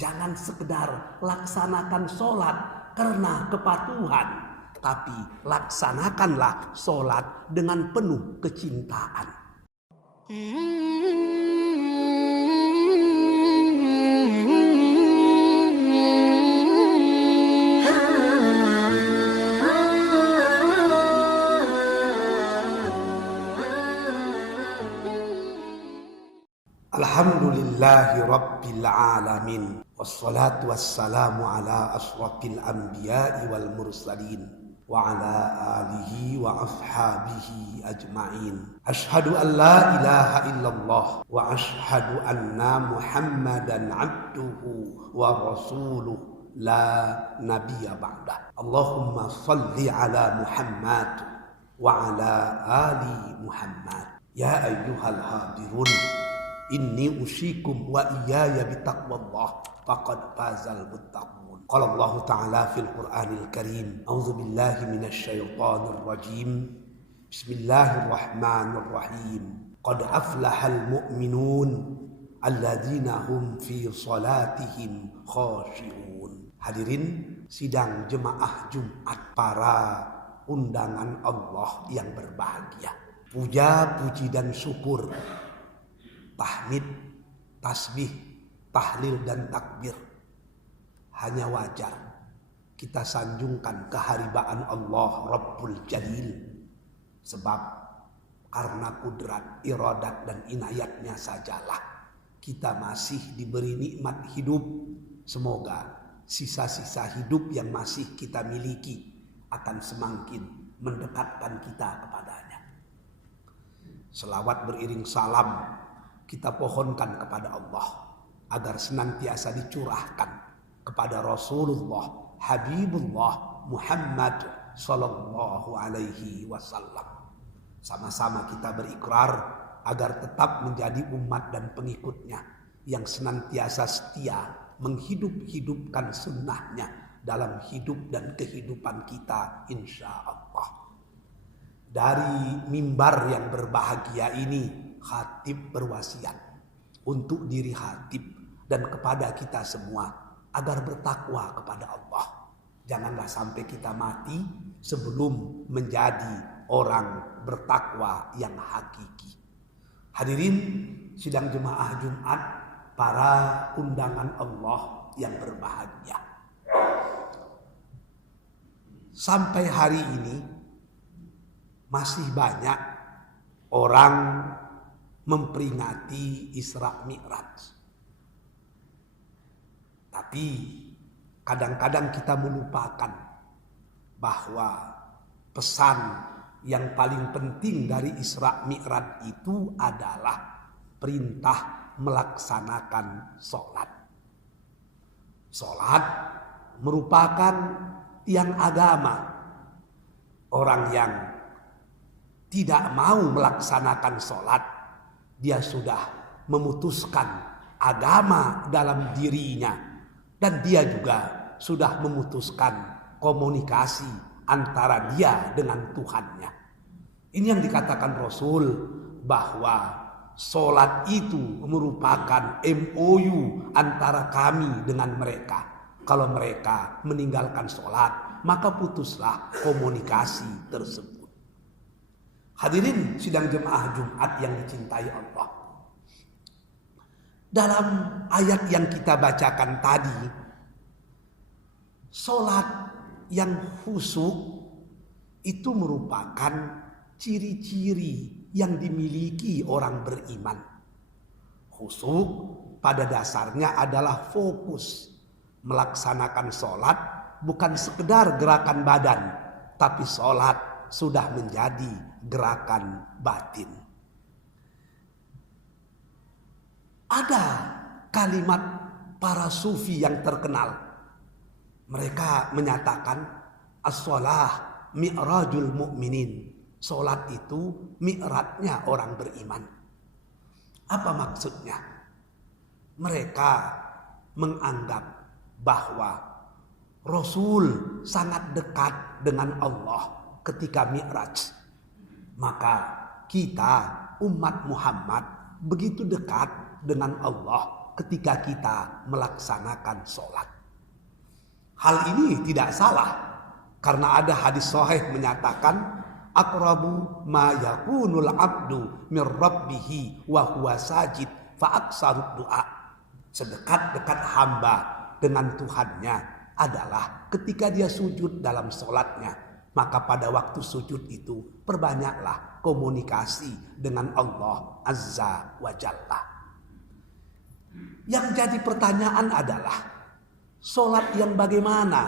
Jangan sekedar laksanakan sholat karena kepatuhan, tapi laksanakanlah sholat dengan penuh kecintaan. Alhamdulillahi Rabbil Alamin. Wassalatu wassalamu ala ashrafil anbiya'i wal mursalin wa ala alihi wa ashabihi ajma'in. Ashhadu an la ilaha illallah wa ashhadu anna Muhammadan abduhu wa rasuluh la nabiyya ba'dah. Allahumma salli ala Muhammad wa ala ali Muhammad. Ya ayyuhal hadirun, inni usikum wa iyaya bitaqwallah faqad fazal muttaqun. Qala Allah Ta'ala fil Qur'anil Karim, a'udzu billahi minasy syaithanir rajim. Bismillahirrahmanirrahim. Qad aflahal mu'minun alladzina hum fi salatihim khashi'un. Hadirin sidang jemaah Jumat, para undangan Allah yang berbahagia. Puja, puji dan syukur, tahmid, tasbih, tahlil dan takbir hanya wajar kita sanjungkan keharibaan Allah Rabbul Jalil. Sebab karena kudrat, iradat dan inayatnya sajalah kita masih diberi nikmat hidup. Semoga sisa-sisa hidup yang masih kita miliki akan semakin mendekatkan kita kepadanya. Selawat beriring salam kita pohonkan kepada Allah agar senantiasa dicurahkan kepada Rasulullah Habibullah Muhammad sallallahu alaihi wasallam. Sama-sama kita berikrar agar tetap menjadi umat dan pengikutnya yang senantiasa setia menghidup-hidupkan sunnahnya dalam hidup dan kehidupan kita insya Allah. Dari mimbar yang berbahagia ini, khatib berwasiat untuk diri khatib dan kepada kita semua agar bertakwa kepada Allah. Janganlah sampai kita mati sebelum menjadi orang bertakwa yang hakiki. Hadirin sidang jemaah Jumat, para undangan Allah yang berbahagia. Sampai hari ini masih banyak orang memperingati Isra Mi'raj. Tapi kadang-kadang kita melupakan bahwa pesan yang paling penting dari Isra Mi'raj itu adalah perintah melaksanakan sholat. Sholat merupakan tiang agama. Orang yang tidak mau melaksanakan sholat, dia sudah memutuskan agama dalam dirinya, dan dia juga sudah memutuskan komunikasi antara dia dengan Tuhannya. Ini yang dikatakan Rasul, bahwa sholat itu merupakan MOU antara kami dengan mereka. Kalau mereka meninggalkan sholat, maka putuslah komunikasi tersebut. Hadirin sidang jemaah Jumat yang dicintai Allah. Dalam ayat yang kita bacakan tadi, sholat yang khusyuk itu merupakan ciri-ciri yang dimiliki orang beriman. Khusyuk pada dasarnya adalah fokus. Melaksanakan sholat bukan sekedar gerakan badan, tapi sholat sudah menjadi gerakan batin. Ada kalimat para sufi yang terkenal. Mereka menyatakan as-shalah mi'rajul mu'minin. Sholat itu mi'rajnya orang beriman. Apa maksudnya? Mereka menganggap bahwa Rasul sangat dekat dengan Allah ketika Mi'raj. Maka kita umat Muhammad begitu dekat dengan Allah ketika kita melaksanakan sholat. Hal ini tidak salah karena ada hadis sahih menyatakan aqrabu ma yakunul abdu mir rabbihi wa huwa sajid fa aksarud du'a. Sedekat-dekat hamba dengan Tuhannya adalah ketika dia sujud dalam sholatnya. Maka pada waktu sujud itu perbanyaklah komunikasi dengan Allah Azza wa Jalla. Yang jadi pertanyaan adalah sholat yang bagaimana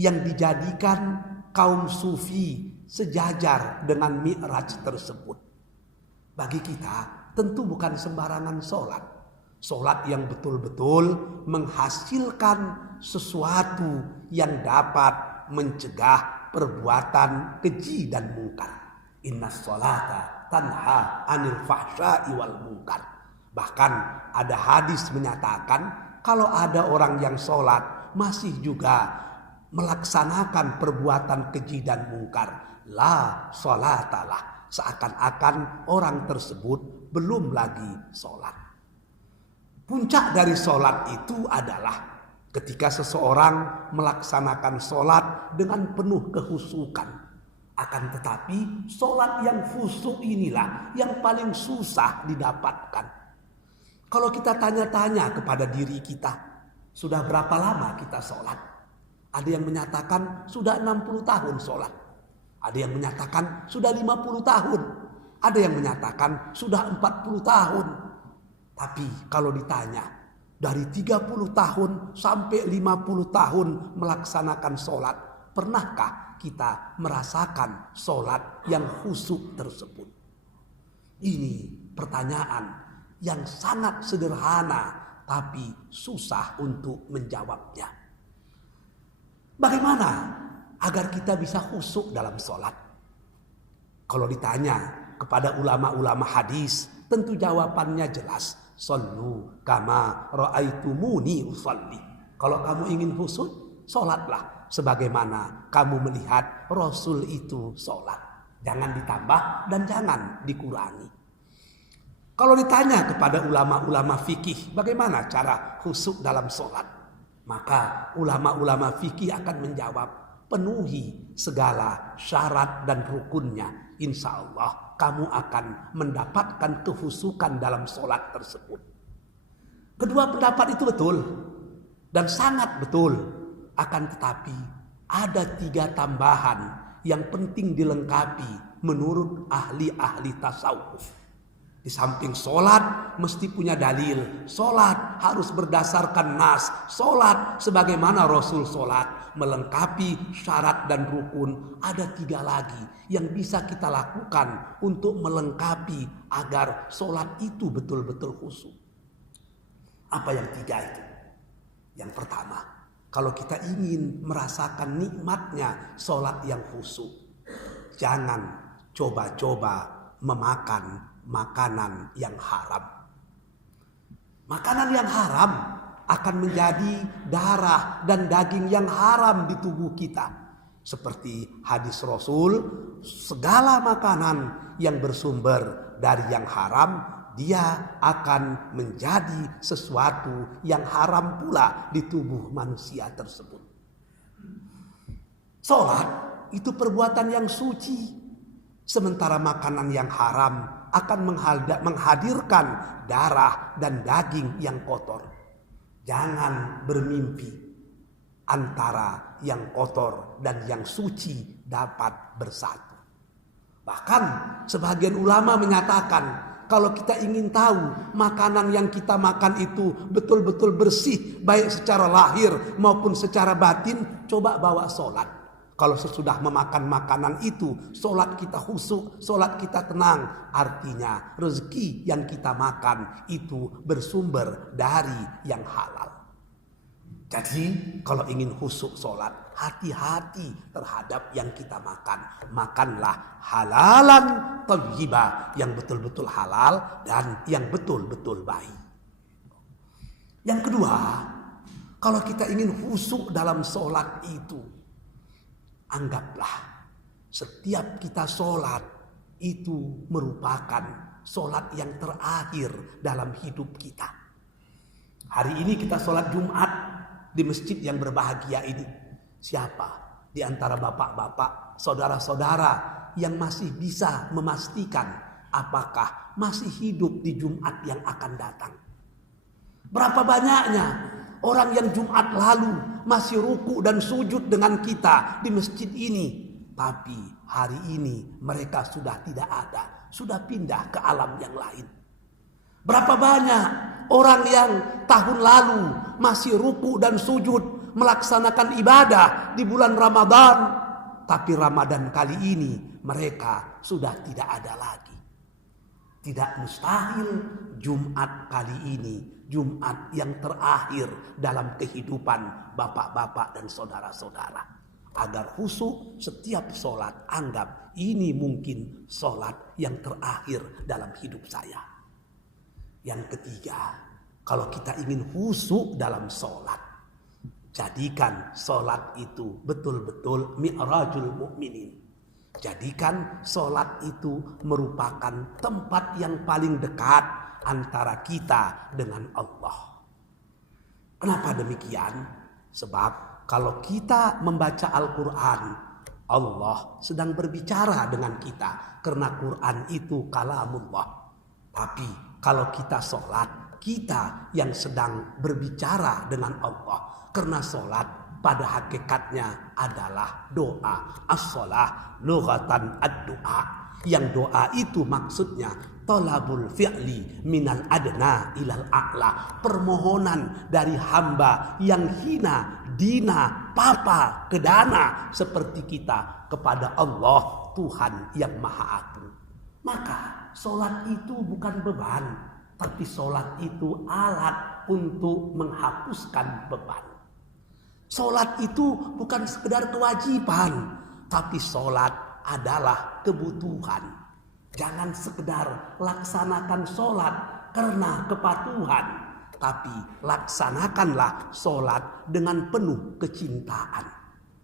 yang dijadikan kaum sufi sejajar dengan mi'raj tersebut. Bagi kita tentu bukan sembarangan sholat. Sholat yang betul-betul menghasilkan sesuatu yang dapat mencegah perbuatan keji dan mungkar. Inna sholata tanha anil fahsya'i wal munkar. Bahkan ada hadis menyatakan kalau ada orang yang sholat masih juga melaksanakan perbuatan keji dan mungkar, la sholatalah, seakan-akan orang tersebut belum lagi sholat. Puncak dari sholat itu adalah ketika seseorang melaksanakan sholat dengan penuh kehusukan. Akan tetapi sholat yang khusyuk inilah yang paling susah didapatkan. Kalau kita tanya-tanya kepada diri kita, sudah berapa lama kita sholat? Ada yang menyatakan sudah 60 tahun sholat. Ada yang menyatakan sudah 50 tahun. Ada yang menyatakan sudah 40 tahun. Tapi kalau ditanya, dari 30 tahun sampai 50 tahun melaksanakan sholat, pernahkah kita merasakan sholat yang khusyuk tersebut? Ini pertanyaan yang sangat sederhana tapi susah untuk menjawabnya. Bagaimana agar kita bisa khusyuk dalam sholat? Kalau ditanya kepada ulama-ulama hadis, tentu jawabannya jelas. Sallu kama ra'aitumuni usalli. Kalau kamu ingin khusyuk, sholatlah sebagaimana kamu melihat Rasul itu sholat. Jangan ditambah dan jangan dikurangi. Kalau ditanya kepada ulama-ulama fikih, bagaimana cara khusyuk dalam sholat? Maka ulama-ulama fikih akan menjawab, penuhi segala syarat dan rukunnya. Insya Allah kamu akan mendapatkan kehusukan dalam sholat tersebut. Kedua pendapat itu betul dan sangat betul. Akan tetapi ada 3 tambahan yang penting dilengkapi menurut ahli-ahli tasawuf. Di samping sholat mesti punya dalil. Sholat harus berdasarkan nas. Sholat sebagaimana Rasul sholat, melengkapi syarat dan rukun. Ada 3 lagi yang bisa kita lakukan untuk melengkapi agar sholat itu betul-betul khusyuk. Apa yang 3 itu? Yang pertama, kalau kita ingin merasakan nikmatnya sholat yang khusyuk, jangan coba-coba memakan makanan yang haram. Makanan yang haram akan menjadi darah dan daging yang haram di tubuh kita. Seperti hadis Rasul, segala makanan yang bersumber dari yang haram, dia akan menjadi sesuatu yang haram pula di tubuh manusia tersebut. Sholat itu perbuatan yang suci. Sementara makanan yang haram akan menghadirkan darah dan daging yang kotor. Jangan bermimpi antara yang kotor dan yang suci dapat bersatu. Bahkan sebagian ulama menyatakan, kalau kita ingin tahu makanan yang kita makan itu betul-betul bersih, baik secara lahir maupun secara batin, coba bawa sholat. Kalau sesudah memakan makanan itu, sholat kita khusyuk, sholat kita tenang. Artinya rezeki yang kita makan itu bersumber dari yang halal. Jadi kalau ingin khusyuk sholat, hati-hati terhadap yang kita makan. Makanlah halalan thayyibah, yang betul-betul halal dan yang betul-betul baik. Yang kedua, kalau kita ingin khusyuk dalam sholat itu, anggaplah setiap kita sholat itu merupakan sholat yang terakhir dalam hidup kita. Hari ini kita sholat Jumat di masjid yang berbahagia ini. Siapa di antara bapak-bapak, saudara-saudara yang masih bisa memastikan apakah masih hidup di Jumat yang akan datang? Berapa banyaknya orang yang Jumat lalu masih ruku dan sujud dengan kita di masjid ini, tapi hari ini mereka sudah tidak ada, sudah pindah ke alam yang lain. Berapa banyak orang yang tahun lalu masih ruku dan sujud melaksanakan ibadah di bulan Ramadan, tapi Ramadan kali ini mereka sudah tidak ada lagi. Tidak mustahil Jumat kali ini, Jumat yang terakhir dalam kehidupan bapak-bapak dan saudara-saudara. Agar khusyuk setiap sholat, anggap ini mungkin sholat yang terakhir dalam hidup saya. Yang ketiga, kalau kita ingin khusyuk dalam sholat, jadikan sholat itu betul-betul mi'rajul mu'minin. Jadikan sholat itu merupakan tempat yang paling dekat antara kita dengan Allah. Kenapa demikian? Sebab kalau kita membaca Al-Quran, Allah sedang berbicara dengan kita. Karena Quran itu kalamullah. Tapi kalau kita sholat, kita yang sedang berbicara dengan Allah. Karena sholat pada hakikatnya adalah doa. As-sholah lughatan ad-doa. Yang doa itu maksudnya talabul fi'li minal adna ilal a'la. Permohonan dari hamba yang hina, dina, papa, kedana seperti kita kepada Allah Tuhan yang Maha Agung. Maka sholat itu bukan beban, tapi sholat itu alat untuk menghapuskan beban. Sholat itu bukan sekedar kewajiban, tapi sholat adalah kebutuhan. Jangan sekedar laksanakan sholat karena kepatuhan, tapi laksanakanlah sholat dengan penuh kecintaan.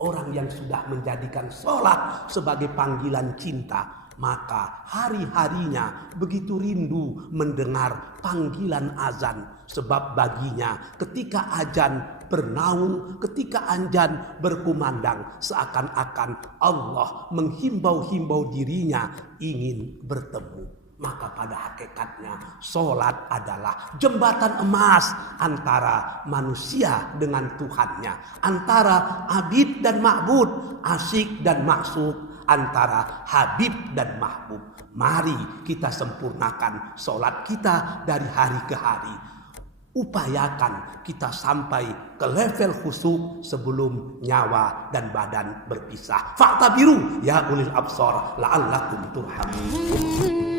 Orang yang sudah menjadikan sholat sebagai panggilan cinta, maka hari-harinya begitu rindu mendengar panggilan azan. Sebab baginya ketika azan bernaung, ketika azan berkumandang, seakan-akan Allah menghimbau-himbau dirinya ingin bertemu. Maka pada hakikatnya sholat adalah jembatan emas antara manusia dengan Tuhannya, antara abid dan ma'bud, asyik dan maksud, antara habib dan mahbub. Mari kita sempurnakan sholat kita dari hari ke hari. Upayakan kita sampai ke level khusyuk sebelum nyawa dan badan berpisah. Fa'tabiru ya ulil absar la'allakum turhamun.